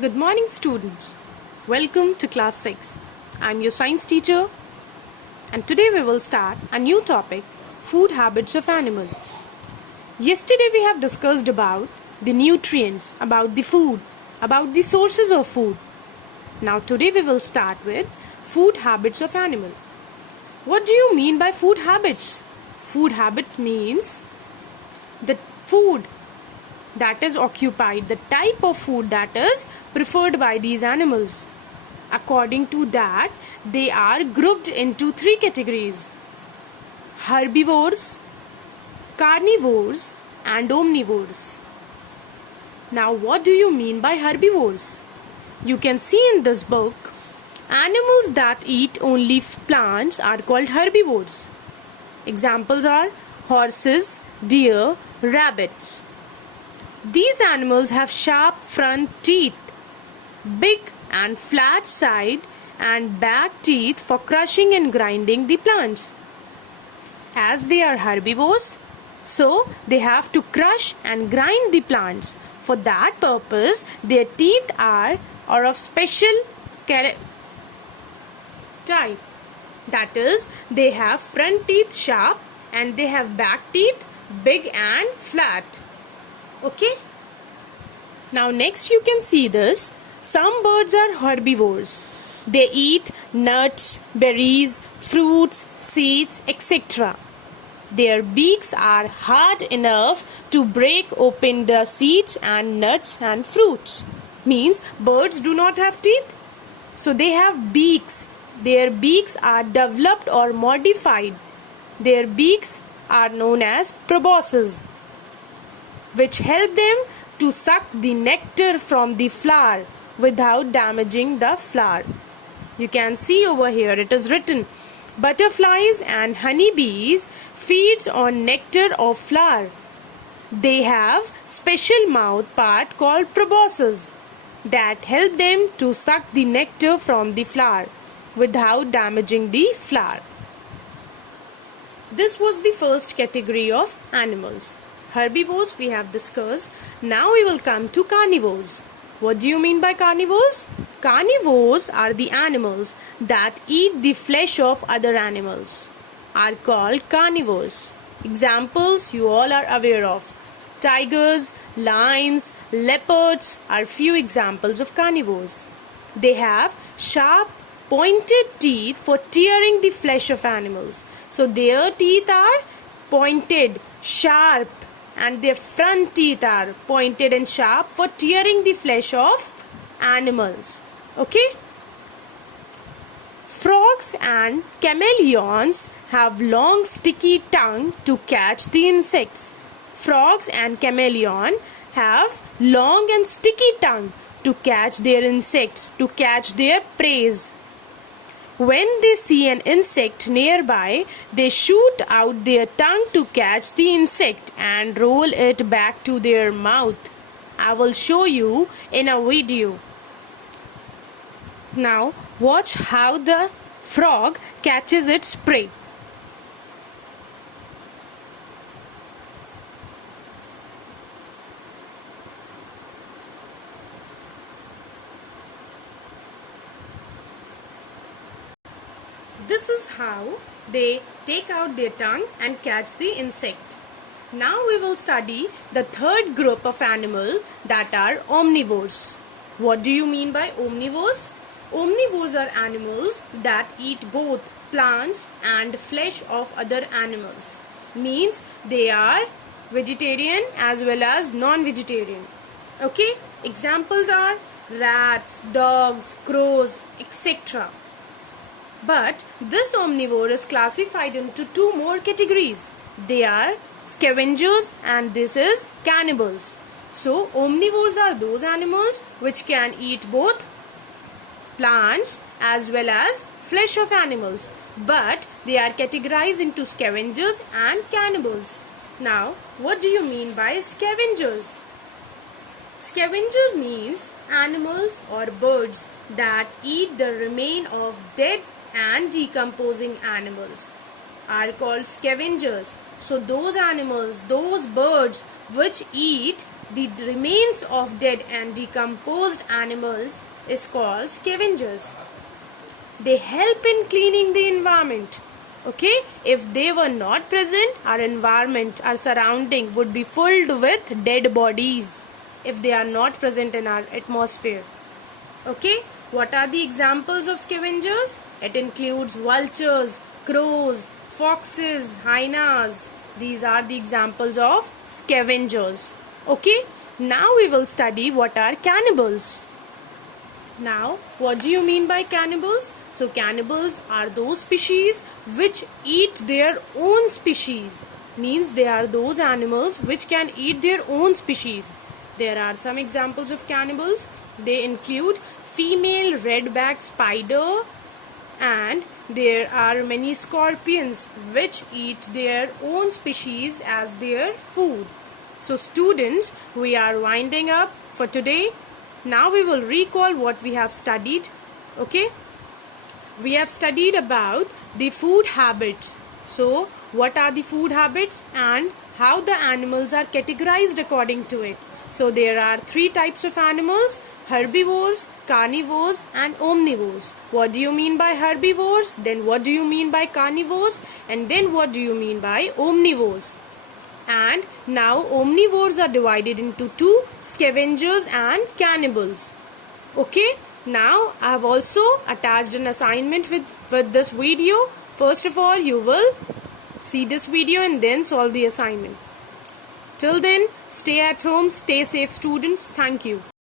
Good morning, students. Welcome to class 6. I'm your science teacher, and today we will start a new topic, food habits of animal. Yesterday we have discussed about the nutrients, about the food, about the sources of food. Now today we will start with food habits of animal. What do you mean by food habits? Food habit means the food that is occupied, the type of food that is preferred by these animals. According to that, they are grouped into three categories: herbivores, carnivores, and omnivores. Now, what do you mean by herbivores? You can see in this book, animals that eat only plants are called herbivores. Examples are horses, deer, rabbits. These animals have sharp front teeth, big and flat side and back teeth for crushing and grinding the plants. As they are herbivores, so they have to crush and grind the plants. For that purpose, their teeth are of special type. That is, they have front teeth sharp and they have back teeth big and flat. Okay. Now next you can see this. Some birds are herbivores. They eat nuts, berries, fruits, seeds, etc. Their beaks are hard enough to break open the seeds and nuts and fruits. Means birds do not have teeth. So they have beaks. Their beaks are developed or modified. Their beaks are known as proboscis, which help them to suck the nectar from the flower without damaging the flower. You can see over here it is written, butterflies and honeybees feeds on nectar of flower. They have special mouth part called proboscis that help them to suck the nectar from the flower without damaging the flower. This was the first category of animals. Herbivores we have discussed. Now we will come to carnivores. What do you mean by carnivores? Carnivores are the animals that eat the flesh of other animals, are called carnivores. Examples you all are aware of. Tigers, lions, leopards are few examples of carnivores. They have sharp, pointed teeth for tearing the flesh of animals. So their teeth are pointed, sharp, and their front teeth are pointed and sharp for tearing the flesh of animals. Okay? Frogs and chameleons have long sticky tongue to catch the insects. Frogs and chameleon have long and sticky tongue to catch their insects, to catch their prey. When they see an insect nearby, they shoot out their tongue to catch the insect and roll it back to their mouth. I will show you in a video. Now watch how the frog catches its prey. This is how they take out their tongue and catch the insect. Now we will study the third group of animal that are omnivores. What do you mean by omnivores? Omnivores are animals that eat both plants and flesh of other animals. Means they are vegetarian as well as non-vegetarian. Okay? Examples are rats, dogs, crows, etc. But this omnivore is classified into two more categories. They are scavengers and this is cannibals. So omnivores are those animals which can eat both plants as well as flesh of animals. But they are categorized into scavengers and cannibals. Now, what do you mean by scavengers? Scavenger means animals or birds that eat the remain of dead and decomposing animals are called scavengers. So those animals, those birds which eat the remains of dead and decomposed animals is called scavengers. They help in cleaning the environment. Okay, if they were not present, our environment, our surrounding would be filled with dead bodies if they are not present in our atmosphere. Okay, what are the examples of scavengers? It includes vultures, crows, foxes, hyenas. These are the examples of scavengers. Okay, now we will study what are cannibals. Now, what do you mean by cannibals? So, cannibals are those species which eat their own species. Means they are those animals which can eat their own species. There are some examples of cannibals. They include female red-backed spider, and there are many scorpions which eat their own species as their food. So, students, we are winding up for today. Now we will recall what we have studied. Okay, we have studied about the food habits. So what are the food habits and how the animals are categorized according to it. So there are 3 types of animals: herbivores, carnivores and omnivores. What do you mean by herbivores? Then what do you mean by carnivores? And then what do you mean by omnivores? And now omnivores are divided into 2: scavengers and cannibals. Okay, now I have also attached an assignment with this video. First of all, you will see this video and then solve the assignment. Till then, stay at home, stay safe, students. Thank you.